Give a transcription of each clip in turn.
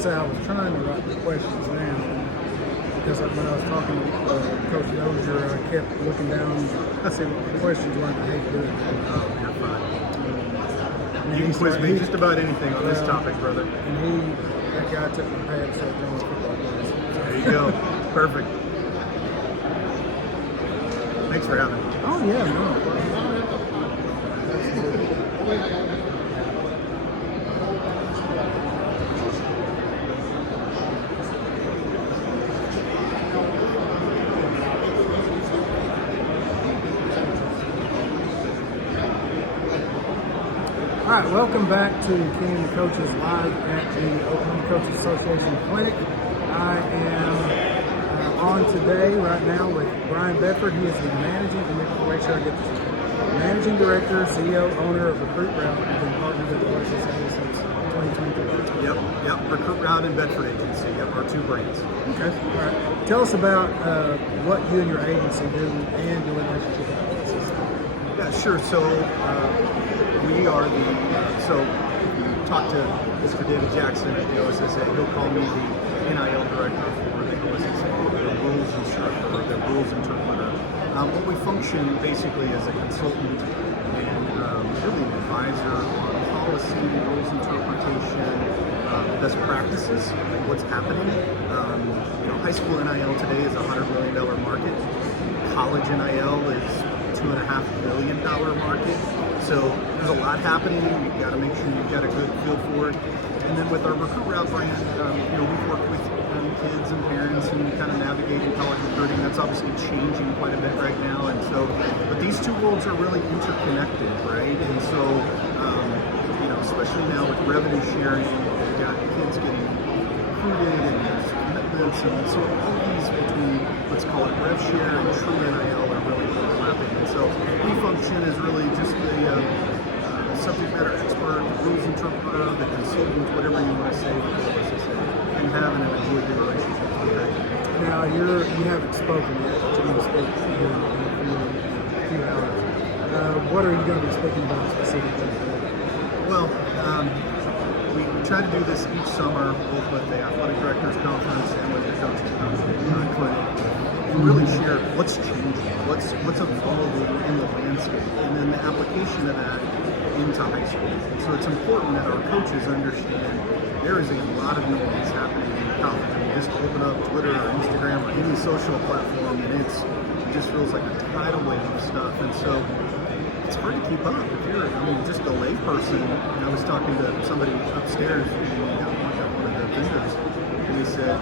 say I was trying to write the questions down because when I was talking to Coach Dozier, I kept looking down to see what the questions were. I hate doing it. Oh, you're fine. You can quiz me just about anything on this topic, brother. And that guy took my pad and started drawing football games. There you go. Perfect. Thanks for having me. Oh, yeah, no. All right, welcome back to Kenny and the Coaches live at the Oklahoma Coaches Association Clinic. I am on today right now with Bryan Bedford. He is the managing director, CEO, owner of Recruit Route. We've been partnered with the OSSA since 2023. Yep. Recruit Route and Bedford Agency. Yep, our two brands. Okay. All right. Tell us about what you and your agency do and your relationship with OSSA. Yeah, sure. So we are so if you talk to Mr. David Jackson at the OSSA, he'll call me the NIL director for the OSSA, the rules instructor, the rules interpreter. But we function basically as a consultant and really an advisor on policy, rules interpretation, best practices, like what's happening. High school NIL today is a $100 million market. College NIL is $2.5 billion market. So there's a lot happening. We've got to make sure you've got a good feel for it. And then with our Recruit Route brand, we've worked with kids and parents and kind of navigating college recruiting. That's obviously changing quite a bit right now. And so, but these two worlds are really interconnected, right? And so, especially now with revenue sharing, you've got kids getting recruited and there's commitments. And so all these between, let's call it rev share and true NIL are really overlapping. And so we function as really just the subject matter expert, rules interpreter, the consultant, whatever you want to say, and having an enjoyed the relationship with that. Now you haven't spoken yet, but you're going to speak here in a few hours. What are you going to be speaking about specifically? Well, we try to do this each summer, both with the athletic directors conference and with the coaches conference clinic, and really share what's changing, what's evolving in the landscape, and then the application of that into high school. So it's important that our coaches understand there is a lot of noise happening in college. I mean, just open up Twitter or Instagram or any social platform, and it just feels like a tidal wave of stuff. And so it's hard to keep up. If you're, just a lay person, and I was talking to somebody upstairs, one of the vendors, and he said,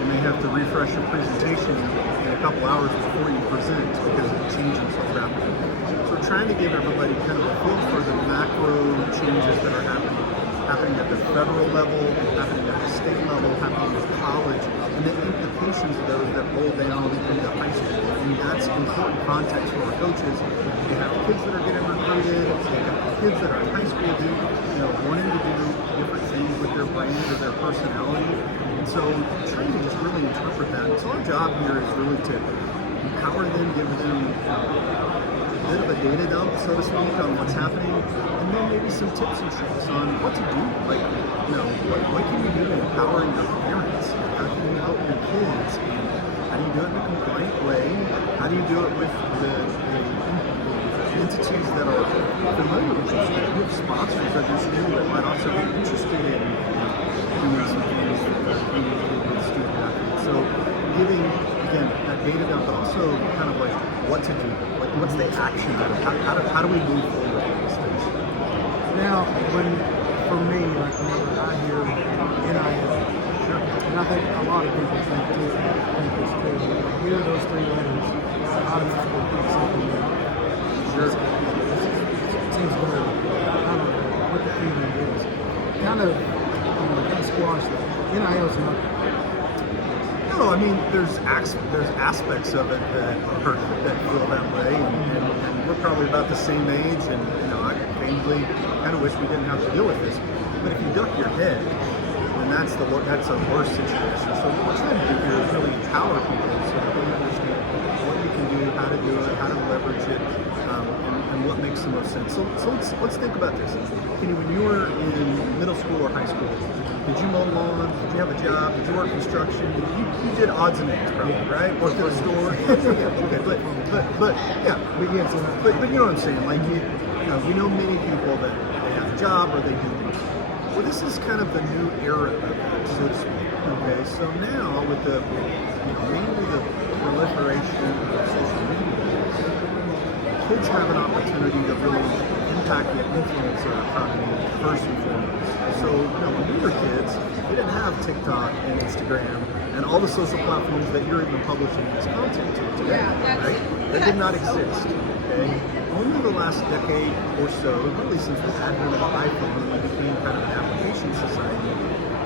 you may have to refresh your presentation in a couple hours before you present because it changes so rapidly. So we're trying to give everybody kind of a feel for the macro changes that are happening at the federal level, happening at the state level, happening at college, and the implications of those that roll down into high school. And that's important context for our coaches. They have kids that are getting recruited, they have kids that are in high school wanting to do different things with their brand or their personality. And so trying to just really interpret that. So our job here is really to empower them, give them a bit of a data dump, so to speak, on what's happening, and then maybe some tips and tricks on what to do. Like, what can you do to empower your parents? How can you help your kids? And how do you do it in a compliant way? How do you do it with the entities that are familiar with your school? You have sponsors at your school that might also be interested in doing some things with student athletes. So giving, again, that data dump, but also kind of like what to do. What's the action? How do we move forward with these things? Now, for me, like whenever I hear NIL, and I think a lot of people think it's cool. When I hear those three letters, I automatically think something that seems very, I don't know what the feeling is. Kind of squash that. NIL's nothing. No, there's aspects of it that feel that way, and we're probably about the same age, and I candidly, kind of wish we didn't have to deal with this. But if you duck your head, then that's a worse situation. So what we're trying to do here is really empower people so that they understand what you can do, how to do it, how to leverage it, and what makes the most sense. So let's think about this. Kenny, when you were in middle school or high school, did you mow lawns? Did you have a job? Did you work construction? You did odds and ends, probably, right? Worked at a store. Yeah, okay, but you know what I'm saying? Like we know many people that they have a job or they do things. Well, this is kind of the new era of that, so to speak. Okay, so now with the mainly the proliferation of social media, kids have an opportunity to really impact and influence our economy first and foremost. So, when we were kids, we didn't have TikTok and Instagram and all the social platforms that you're even publishing this content to today, right? That did not exist. Okay? Only the last decade or so, really since the advent of the iPhone, when we became kind of an application society,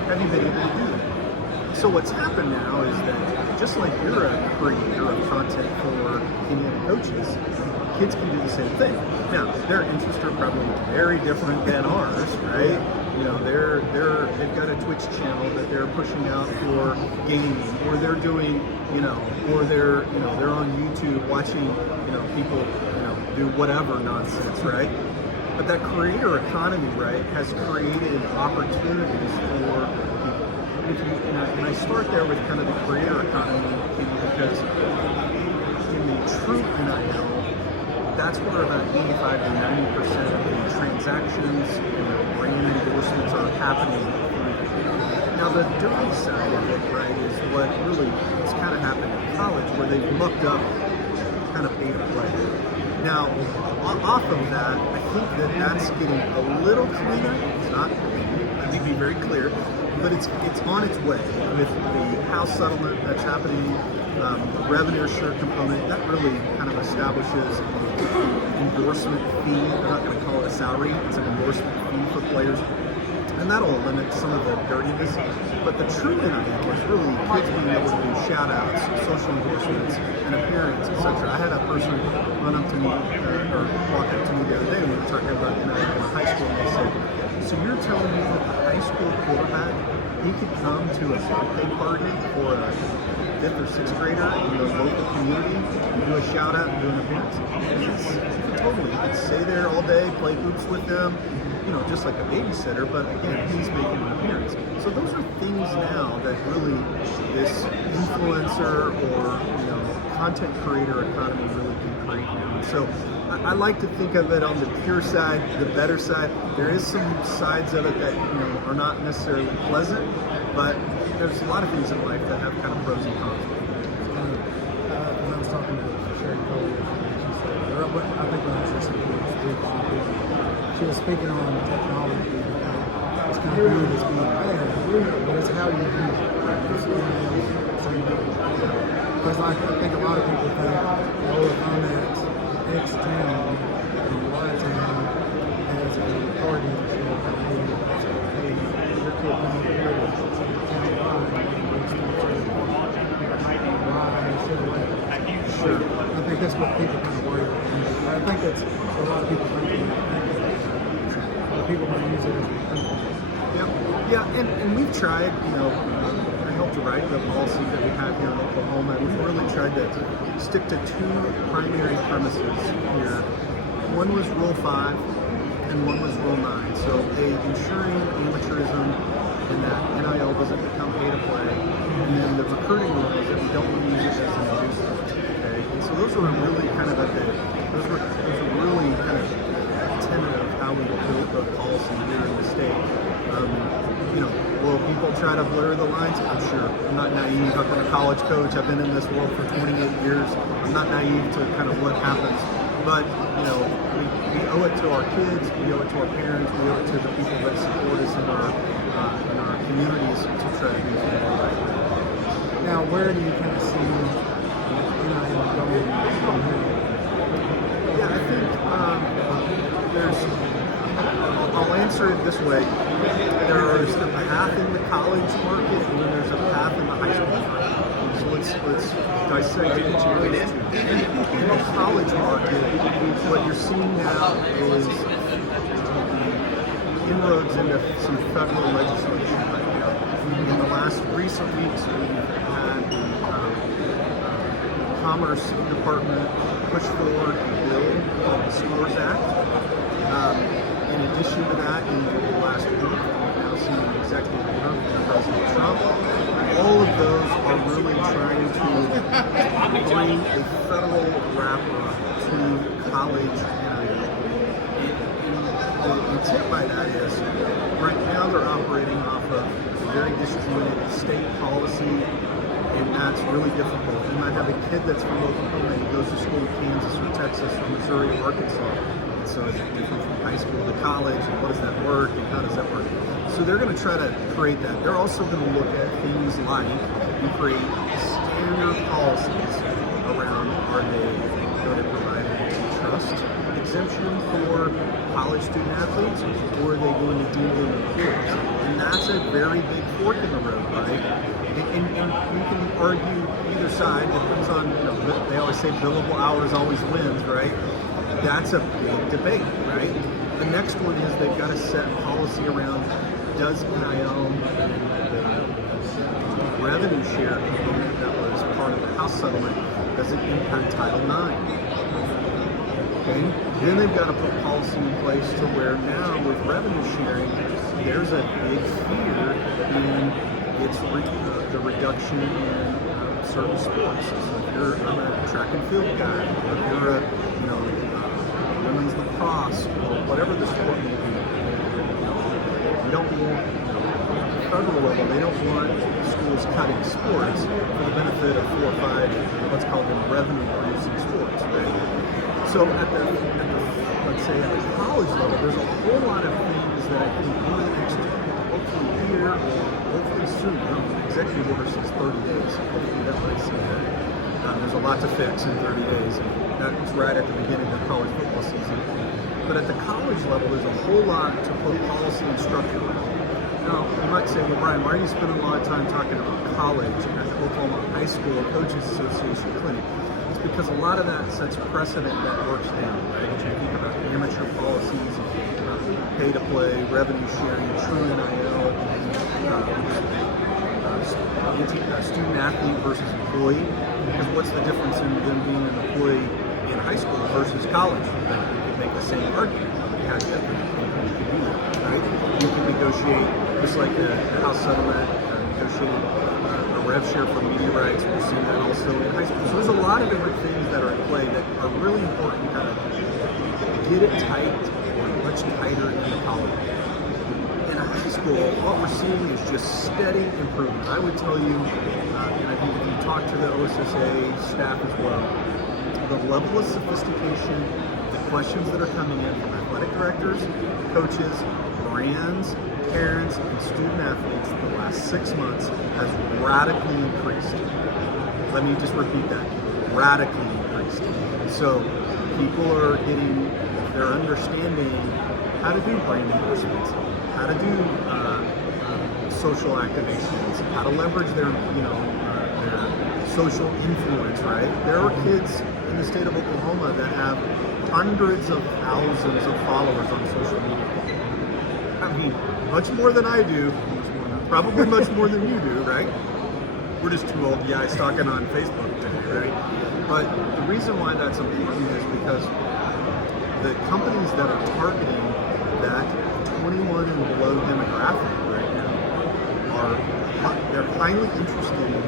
have you been able to do that? So what's happened now is that just like you're a creator of content for Indiana coaches, kids can do the same thing. Now, their interests are probably very different than ours, right? They've got a Twitch channel that they're pushing out for gaming, or they're doing, or they're on YouTube watching, people, do whatever nonsense, right? But that creator economy, right, has created opportunities for people. And I start there with kind of the creator economy, because in the true NIL, that's where about 85 to 90% of the transactions and brand endorsements are happening. Now the dirty side of it, right, is what really is kind of happening in college, where they've mucked up kind of pay to play. Now, off of that, I think that's getting a little cleaner. It's not, let me be very clear, but it's on its way with the House settlement that's happening. The revenue share component, that really kind of establishes an endorsement fee. They're not going to call it a salary, it's an endorsement fee for players. And that'll limit some of the dirtiness. But the true NIL is really kids being able to do shout-outs, social endorsements, and appearance, etc. I had a person run up to me, or walk up to me the other day when we were talking about NIL in high school, and they said, so you're telling me that the high school quarterback, he could come to a birthday party for a 5th or 6th grader in the local community and do a shout-out and do an appearance? Yes, totally. You could stay there all day, play hoops with them, just like a babysitter, but again, he's making an appearance. So those are things now that really this influencer or content creator economy really can create now. And so I like to think of it on the pure side, the better side. There is some sides of it that are not necessarily pleasant, but there's a lot of things in life that have kind of pros and cons. When I was talking to Sherry Cole, she said, I think when I was listening to she was speaking on technology. It's kind of weird, it's being bad, but it's how you use it. It's how you do it. Because I think a lot of people think, if I'm at X town and Y town has a car dealership, hey, your kid come over here to town Y and sure. I think that's what people kind of worry about. I think that's a lot of people think. People want to use it as a thing. Yeah, and we've tried, I helped to write the policy that we have here in Oklahoma, and we've really tried to stick to two primary premises here. One was Rule 5, and one was Rule 9. So ensuring amateurism and that NIL doesn't become pay to play, and then the recruiting rule is that we don't want to use it as an inducement. Okay, and so those were really kind of those were really kind of tenet of how we built the policy here in the state. Will people try to blur the lines? I'm sure. I'm not naive. I've been a college coach. I've been in this world for 28 years. I'm not naive to kind of what happens. But, we owe it to our kids, we owe it to our parents, we owe it to the people that support us in our communities to try to do things right. Now, where do you kind of see NIL going from here? Yeah, I think I'll answer it this way. There's a path in the college market, and then there's a path in the high school market. So let's dissect each of those two. In the college market, what you're seeing now is inroads into some federal legislation right now. In the last recent weeks, we've had the Commerce Department push forward a bill called the Scores Act. In addition to that, in the last week, we've now seen an executive order from President Trump. All of those are really trying to bring a federal wrapper to college NIL. The intent by that is, right now they're operating off of very disjointed state policy, and that's really difficult. You might have a kid that's from Oklahoma and he goes to school in Kansas or Texas or Missouri or Arkansas. And so it's different from high school to college, and what does that work, and how does that work? So they're going to try to create that. They're also going to look at things like and create standard policies around, are they going to provide a trust exemption for college student athletes, or are they going to deem them employees? And that's a very big fork in the road, right? And you can argue either side. Depends on, they always say billable hours always wins, right? That's a big debate, right? The next one is they've got to set policy around, does NIL the revenue share component that was part of the House settlement, does it impact Title IX? Okay. Then they've got to put policy in place to where now with revenue sharing, there's a big fear in the reduction in certain sports. So if I'm a track and field guy, or if you're a women's lacrosse, or whatever the sport may be, you don't want, at the federal level, they don't want schools cutting sports for the benefit of 4 or 5, let's call them revenue-producing sports, right? So let's say at the college level, there's a whole lot of things that I think over the next, hopefully year, or hopefully soon, executive order says 30 days, hopefully that might see that. There's a lot to fix in 30 days, and that's right at the beginning of college football season. But at the college level, there's a whole lot to put policy and structure on. Now, you might say, well, Brian, why are you spending a lot of time talking about college at the Oklahoma High School Coaches Association Clinic? It's because a lot of that sets precedent that works down, right? When you think about amateur policies, pay to play, revenue sharing, true NIL, student athlete versus employee. Because what's the difference in them being an employee in high school versus college? You could make the same argument. You can do that, right? You can negotiate, just like the House settlement, negotiated a rev share for media rights. We're seeing that also in high school. So there's a lot of different things that are at play that are really important to kind of get it tight, or much tighter in the college. In high school, what we're seeing is just steady improvement. I would tell you, and I think if you talk to the OSSA staff as well, the level of sophistication, the questions that are coming in from athletic directors, coaches, brands, parents, and student athletes the last 6 months has radically increased. Let me just repeat that, radically increased. So people are they're understanding how to do brand endorsements, how to do social activations, how to leverage their social influence, right? There are kids in the state of Oklahoma that have hundreds of thousands of followers on social media. I mean, much more than I do, probably much more than you do, right? We're just two old guys talking on Facebook today, right? But the reason why that's important is because the companies that are targeting that 21 and below demographic right now they're highly interested in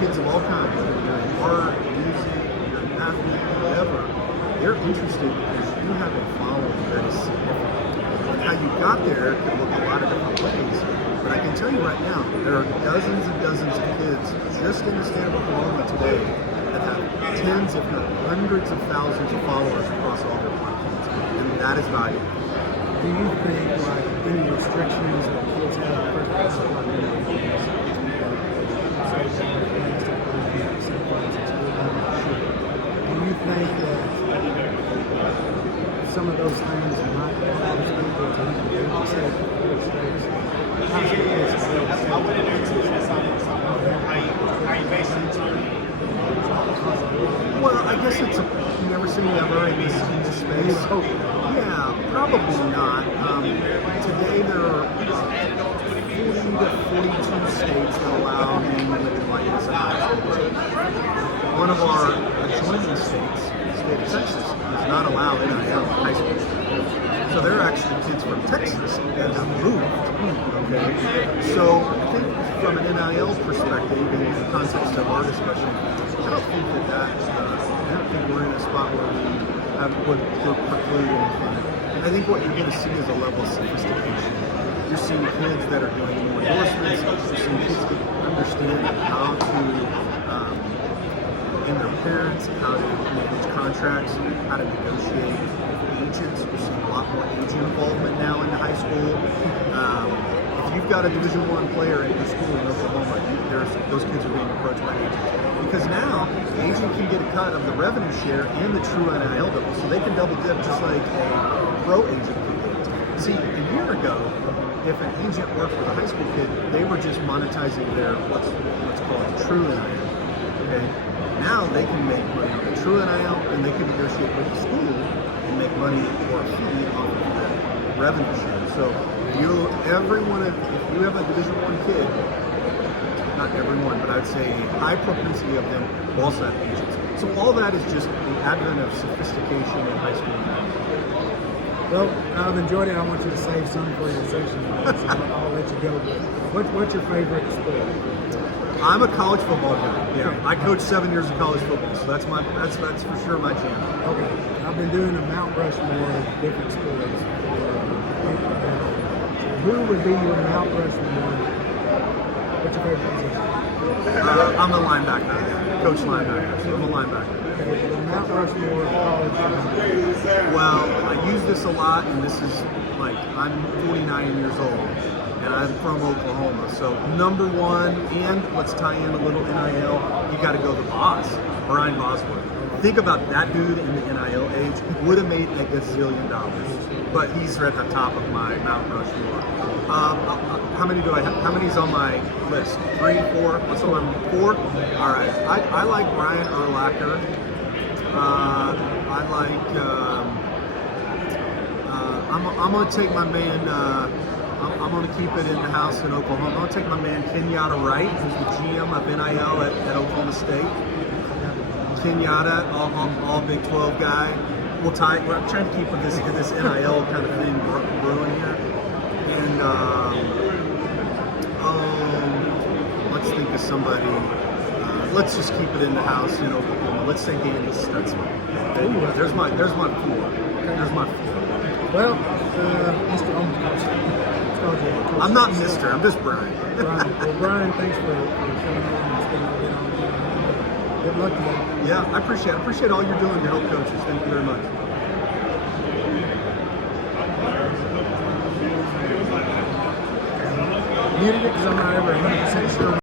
kids of all kinds, whether you're in art, music, you're an athlete, whatever. They're interested because you have a following that is significant. And how you got there could look a lot of different ways. But I can tell you right now, there are dozens and dozens of kids just in the state of Oklahoma today that have tens, if not hundreds of thousands of followers across all their platforms. And that is valuable. Do you think any restrictions that kids have do you think that some of those things might cause people to say well, I guess it's you never say never in this space. Yeah, probably not. states that allow name limited likeness in high schools. One of our adjoining states, the state of Texas, does not allow NIL in high school. So they're actually kids from Texas that have moved. Okay, so I think from an NIL perspective, in the context of our discussion, I don't think I don't think we're in a spot where we're preclude anything. And I think what you're going to see is a level of sophistication. You're seeing kids that are doing more endorsements. You're seeing kids that understand how to, and their parents, how to manage contracts, how to negotiate agents. We're seeing a lot more agent involvement now in the high school. If you've got a Division I player in your school in Oklahoma, those kids are being approached by agents. Because now, the agent can get a cut of the revenue share and the true NIL double. So they can double dip just like a pro agent can do. See, a year ago, if an agent worked with a high school kid, they were just monetizing their what's called true NIL. Okay? Now they can make money on the true NIL, and they can negotiate with the school and make money or a fee on the revenue share. So if you have a Division I kid, not everyone, but I'd say a high propensity of them will also have agents. So all that is just the advent of sophistication in high school. Well, I've enjoyed it. I want you to save some for your section, so I'll let you go. But what's your favorite sport? I'm a college football guy. Yeah, I coached 7 years of college football, so that's for sure my jam. Okay, I've been doing a Mount Rushmore of different sports. Who would be your Mount Rushmore? What's your favorite position? I'm a linebacker, coach linebacker. So I'm a linebacker. Okay, the Mount Rushmore of college linebackers. Well, I use this a lot, and this is like I'm 49 years old, and I'm from Oklahoma. So number one, and let's tie in a little NIL. You got to go the boss, Brian Bosworth. Think about that dude in the NIL age would have made a gazillion dollars, but he's at the top of my Mount Rushmore. How many do I have? How many's on my list? 3, 4? What's on my 4? All right. I like Brian Urlacher. I like. I'm going to take my man. I'm going to keep it in the house in Oklahoma. I'm going to take my man Kenyatta Wright, who's the GM of NIL at Oklahoma State. Kenyatta, all Big 12 guy. We're trying to keep this NIL kind of thing brewing here. And let's think of somebody. Let's just keep it in the house in Oklahoma. Let's say Danny Stutzman. There's my 4. There's my 4. Well, Mr. I'm not Mr. I'm just Brian. Brian. Well, Brian, thanks for coming on and spending a bit on. Good luck today. Yeah, I appreciate all you're doing to help coaches. Thank you very much. Muted it because I'm not ever 100% sure.